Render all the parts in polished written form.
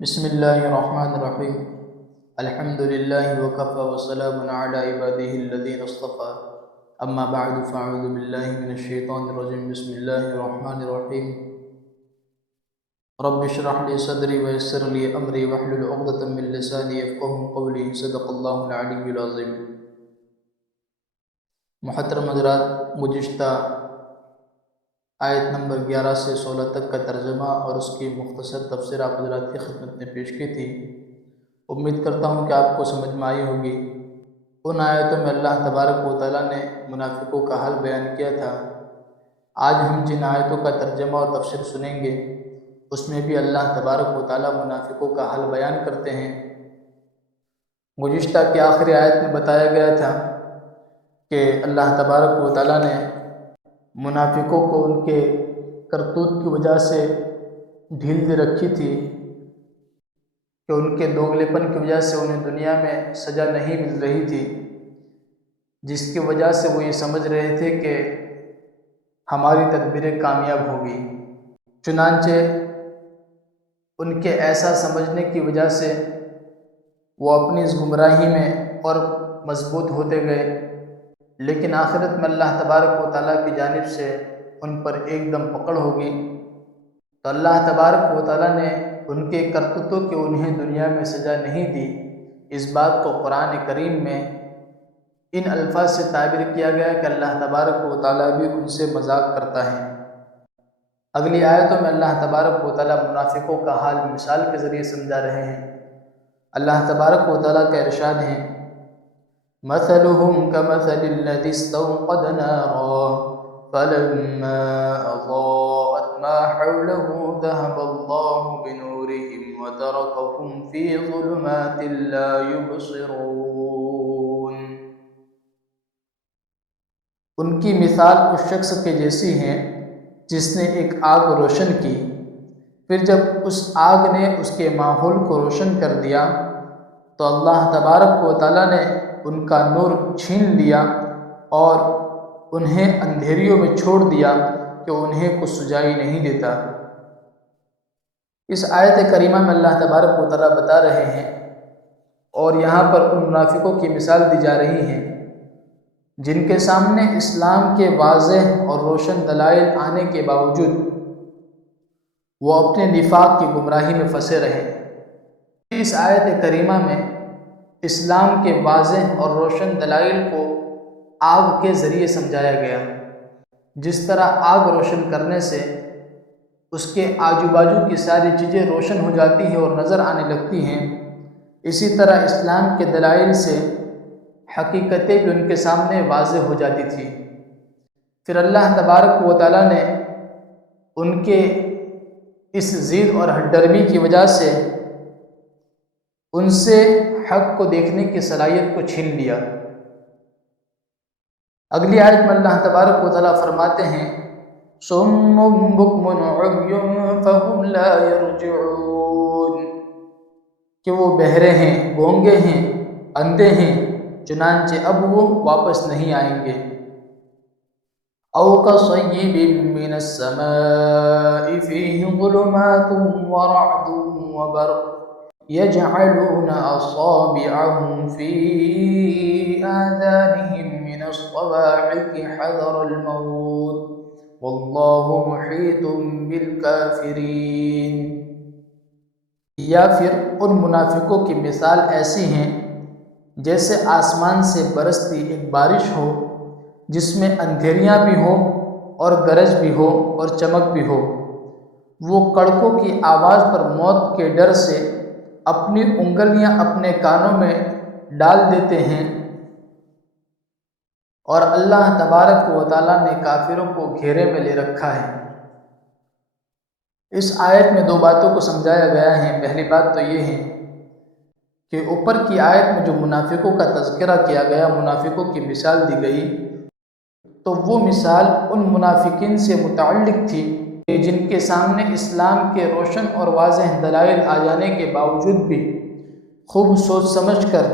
بسم اللہ الرحمن الرحیم الحمد للہ وکفى وسلام علی عباده الذین اصطفى اما بعد فاعوذ باللہ من الشیطان الرجیم بسم اللہ الرحمن الرحیم رب اشرح لی صدری ویسر لی امری واحلل عقدۃ من لسانی یفقهوا قولی صدق اللہ العلی العظیم۔ محترم حضرات، گزشتہ آیت نمبر 11 سے 16 تک کا ترجمہ اور اس کی مختصر تفسیر آپ حضرات کی خدمت میں پیش کی تھی۔ امید کرتا ہوں کہ آپ کو سمجھ میں آئی ہوگی۔ ان آیتوں میں اللہ تبارک و تعالیٰ نے منافقوں کا حال بیان کیا تھا۔ آج ہم جن آیتوں کا ترجمہ اور تفسیر سنیں گے اس میں بھی اللہ تبارک و تعالیٰ منافقوں کا حال بیان کرتے ہیں۔ گزشتہ کی آخری آیت میں بتایا گیا تھا کہ اللہ تبارک و تعالیٰ نے منافقوں کو ان کے کرتوت کی وجہ سے ڈھیل دے رکھی تھی کہ ان کے دوگلے پن کی وجہ سے انہیں دنیا میں سزا نہیں مل رہی تھی، جس کی وجہ سے وہ یہ سمجھ رہے تھے کہ ہماری تدبیریں کامیاب ہوگی۔ چنانچہ ان کے ایسا سمجھنے کی وجہ سے وہ اپنی اس گمراہی میں اور مضبوط ہوتے گئے، لیکن آخرت میں اللہ تبارک و تعالیٰ کی جانب سے ان پر ایک دم پکڑ ہوگی۔ تو اللہ تبارک و تعالیٰ نے ان کے کرتوتوں کی انہیں دنیا میں سزا نہیں دی۔ اس بات کو قرآن کریم میں ان الفاظ سے تعبیر کیا گیا کہ اللہ تبارک و تعالیٰ بھی ان سے مذاق کرتا ہے۔ اگلی آیتوں میں اللہ تبارک و تعالیٰ منافقوں کا حال مثال کے ذریعے سمجھا رہے ہیں۔ اللہ تبارک و تعالیٰ کا ارشاد ہے، مثلهم كمثل الذي استوقد نارا فلما أضاءت ما حوله ذهب الله بنورهم وتركهم في ظلمات لا يبصرون۔ ان کی مثال اس شخص کے جیسی ہے جس نے ایک آگ روشن کی، پھر جب اس آگ نے اس کے ماحول کو روشن کر دیا تو اللہ تبارک و تعالیٰ نے ان کا نور چھین لیا اور انہیں اندھیریوں میں چھوڑ دیا کہ انہیں کچھ سجائی نہیں دیتا۔ اس آیت کریمہ میں اللہ تبارک و تعالیٰ بتا رہے ہیں اور یہاں پر ان منافقوں کی مثال دی جا رہی ہے جن کے سامنے اسلام کے واضح اور روشن دلائل آنے کے باوجود وہ اپنے نفاق کی گمراہی میں پھنسے رہے۔ اس آیت کریمہ میں اسلام کے واضح اور روشن دلائل کو آگ کے ذریعے سمجھایا گیا۔ جس طرح آگ روشن کرنے سے اس کے آجو باجو کی ساری چیزیں روشن ہو جاتی ہیں اور نظر آنے لگتی ہیں، اسی طرح اسلام کے دلائل سے حقیقتیں بھی ان کے سامنے واضح ہو جاتی تھی۔ پھر اللہ تبارک و تعالیٰ نے ان کے اس ضد اور ہٹدرمی کی وجہ سے ان سے حق کو دیکھنے کی صلاحیت کو چھین لیا۔ اگلی آیت میں اللہ تبارک و تعالیٰ فرماتے ہیں، صم بکم عمی فہم لا یرجعون، کہ وہ بہرے ہیں، گونگے ہیں، اندھے ہیں، چنانچہ اب وہ واپس نہیں آئیں گے۔ او کصیب من السماء فیہ ظلمات ورعد وبرق يجعلون أصابعهم في آذانهم من الصواعق حذر الموت والله محيط بالكافرين۔ یا پھر ان منافقوں کی مثال ایسی ہیں جیسے آسمان سے برستی ایک بارش ہو جس میں اندھیریاں بھی ہوں اور گرج بھی ہو اور چمک بھی ہو۔ وہ کڑکوں کی آواز پر موت کے ڈر سے اپنی انگلیاں اپنے کانوں میں ڈال دیتے ہیں، اور اللہ تبارک و تعالیٰ نے کافروں کو گھیرے میں لے رکھا ہے۔ اس آیت میں دو باتوں کو سمجھایا گیا ہے۔ پہلی بات تو یہ ہے کہ اوپر کی آیت میں جو منافقوں کا تذکرہ کیا گیا، منافقوں کی مثال دی گئی، تو وہ مثال ان منافقین سے متعلق تھی جن کے سامنے اسلام کے روشن اور واضح دلائل آ جانے کے باوجود بھی خوب سوچ سمجھ کر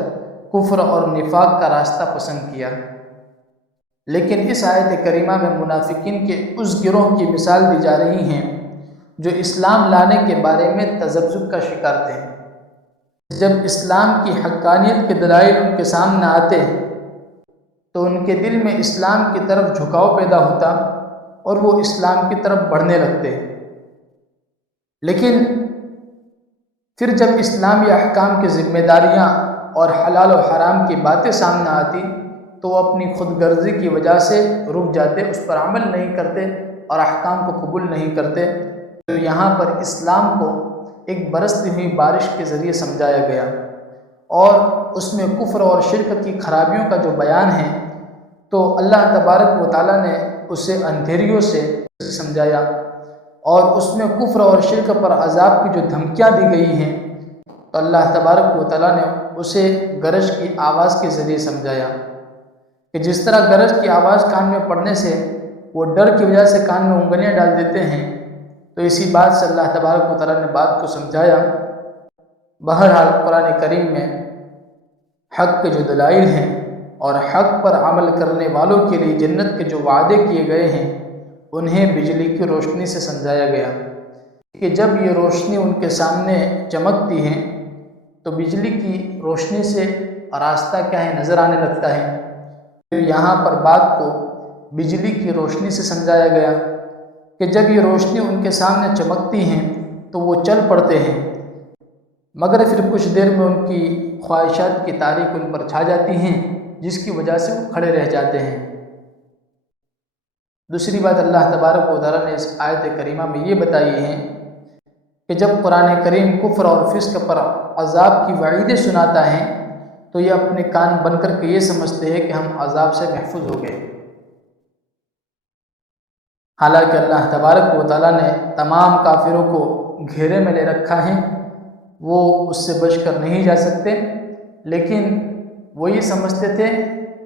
کفر اور نفاق کا راستہ پسند کیا۔ لیکن اس آیت کریمہ میں منافقین کے اس گروہ کی مثال دی جا رہی ہے جو اسلام لانے کے بارے میں تذبذب کا شکار تھے۔ جب اسلام کی حقانیت کے دلائل ان کے سامنے آتے تو ان کے دل میں اسلام کی طرف جھکاؤ پیدا ہوتا اور وہ اسلام کی طرف بڑھنے لگتے۔ لیکن پھر جب اسلامی احکام کی ذمہ داریاں اور حلال و حرام کی باتیں سامنے آتی تو وہ اپنی خود غرضی کی وجہ سے رک جاتے، اس پر عمل نہیں کرتے اور احکام کو قبول نہیں کرتے۔ تو یہاں پر اسلام کو ایک برستی ہوئی بارش کے ذریعے سمجھایا گیا اور اس میں کفر اور شرک کی خرابیوں کا جو بیان ہے تو اللہ تبارک و تعالیٰ نے اسے اندھیریوں سے سمجھایا، اور اس میں کفر اور شرک پر عذاب کی جو دھمکیاں دی گئی ہیں تو اللہ تبارک و تعالیٰ نے اسے گرج کی آواز کے ذریعے سمجھایا کہ جس طرح گرج کی آواز کان میں پڑنے سے وہ ڈر کی وجہ سے کان میں انگلیاں ڈال دیتے ہیں، تو اسی بات سے اللہ تبارک و تعالیٰ نے بات کو سمجھایا۔ بہرحال قرآن کریم میں حق کے جو دلائل ہیں اور حق پر عمل کرنے والوں کے لیے جنت کے جو وعدے کیے گئے ہیں انہیں بجلی کی روشنی سے سمجھایا گیا کہ جب یہ روشنی ان کے سامنے چمکتی ہے تو بجلی کی روشنی سے راستہ کیا ہے نظر آنے لگتا ہے۔ تو یہاں پر بات کو بجلی کی روشنی سے سمجھایا گیا کہ جب یہ روشنی ان کے سامنے چمکتی ہیں تو وہ چل پڑتے ہیں، مگر پھر کچھ دیر میں ان کی خواہشات کی تاریک ان پر چھا جاتی ہیں جس کی وجہ سے وہ کھڑے رہ جاتے ہیں۔ دوسری بات اللہ تبارک و تعالیٰ نے اس آیت کریمہ میں یہ بتائی ہے کہ جب قرآن کریم کفر اور فسق پر عذاب کی وعیدیں سناتا ہے تو یہ اپنے کان بن کر کے یہ سمجھتے ہیں کہ ہم عذاب سے محفوظ ہو گئے، حالانکہ اللہ تبارک و تعالیٰ نے تمام کافروں کو گھیرے میں لے رکھا ہے، وہ اس سے بچ کر نہیں جا سکتے، لیکن وہ یہ سمجھتے تھے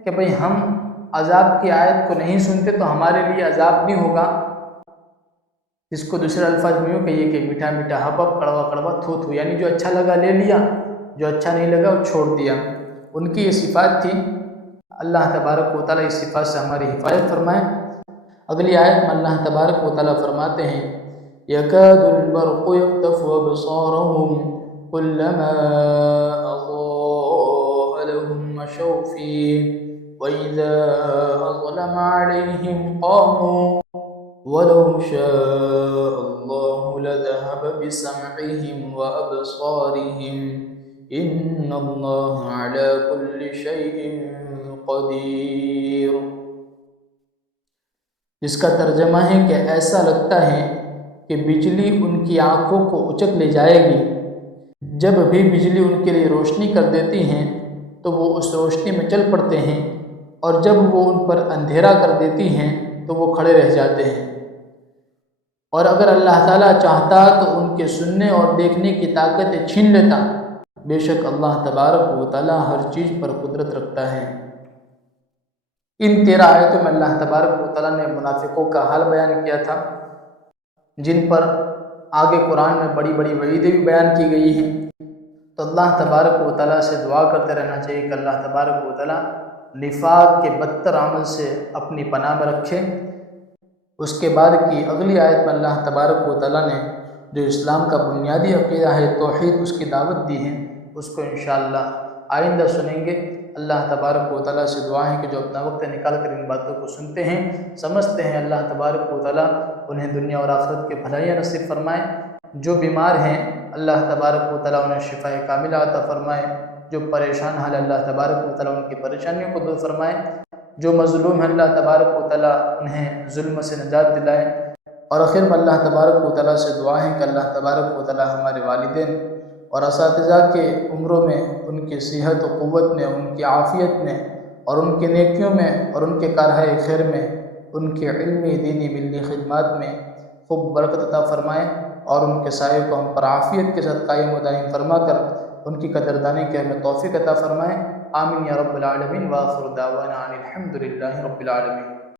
کہ بھئی ہم عذاب کی آیت کو نہیں سنتے تو ہمارے لیے عذاب نہیں ہوگا، جس کو دوسرے الفاظ میں یوں کہیے کہ میٹھا میٹھا ہپ ہپ کڑوا کڑوا تھو تھو، یعنی جو اچھا لگا لے لیا، جو اچھا نہیں لگا وہ چھوڑ دیا۔ ان کی یہ صفات تھی۔ اللہ تبارک و تعالیٰ اس صفات سے ہماری حفاظت فرمائے۔ اگلی آیت میں اللہ تبارک و تعالیٰ فرماتے ہیں یکاد البرق یخطف ابصارهم كلما اضاء لهم مشوا فيه واذا اظلم عليهم قاموا ولو شاء الله لذهب بسمعهم وابصارهم ان الله على كل شيء قدير، جس کا ترجمہ ہے کہ ایسا لگتا ہے کہ بجلی ان کی آنکھوں کو اچک لے جائے گی۔ جب بھی بجلی ان کے لیے روشنی کر دیتی ہیں تو وہ اس روشنی میں چل پڑتے ہیں، اور جب وہ ان پر اندھیرا کر دیتی ہیں تو وہ کھڑے رہ جاتے ہیں۔ اور اگر اللہ تعالیٰ چاہتا تو ان کے سننے اور دیکھنے کی طاقتیں چھین لیتا، بے شک اللہ تبارک و تعالیٰ ہر چیز پر قدرت رکھتا ہے۔ ان 13 آیتوں میں اللہ تبارک و تعالیٰ نے منافقوں کا حال بیان کیا تھا، جن پر آگے قرآن میں بڑی بڑی وعیدیں بھی بیان کی گئی ہیں۔ تو اللہ تبارک و تعالیٰ سے دعا کرتے رہنا چاہیے کہ اللہ تبارک و تعالیٰ نفاق کے بدتر عمل سے اپنی پناہ میں رکھے۔ اس کے بعد کی اگلی آیت میں اللہ تبارک و تعالیٰ نے جو اسلام کا بنیادی عقیدہ ہے توحید، اس کی دعوت دی ہے، اس کو انشاءاللہ آئندہ سنیں گے۔ اللہ تبارک و تعالیٰ سے دعا ہے کہ جو اپنا وقت نکال کر ان باتوں کو سنتے ہیں، سمجھتے ہیں، اللہ تبارک و تعالیٰ انہیں دنیا اور آخرت کے بھلائیاں نصیب فرمائے۔ جو بیمار ہیں اللہ تبارک و تعالیٰ انہیں شفائے کاملہ عطا فرمائے۔ جو پریشان حال اللہ تبارک و تعالیٰ ان کی پریشانیوں کو دور فرمائے۔ جو مظلوم ہیں اللہ تبارک و تعالیٰ انہیں ظلم سے نجات دلائے۔ اور آخر میں اللہ تبارک و تعالیٰ سے دعا ہے کہ اللہ تبارک و تعالیٰ ہمارے والدین اور اساتذہ کے عمروں میں، ان کی صحت و قوت میں، ان کی عافیت میں، اور ان کی نیکیوں میں، اور ان کے کارہائے خیر میں، ان کے علمی دینی ملی خدمات میں خوب برکت عطا فرمائے، اور ان کے سائے کو ہم پر عافیت کے ساتھ قائم و دائم فرما کر ان کی قدردانی کی ہمیں توفیق عطا فرمائے۔ آمین یا رب العالمین، وآخر دعوانا ان الحمد للہ رب العالمین۔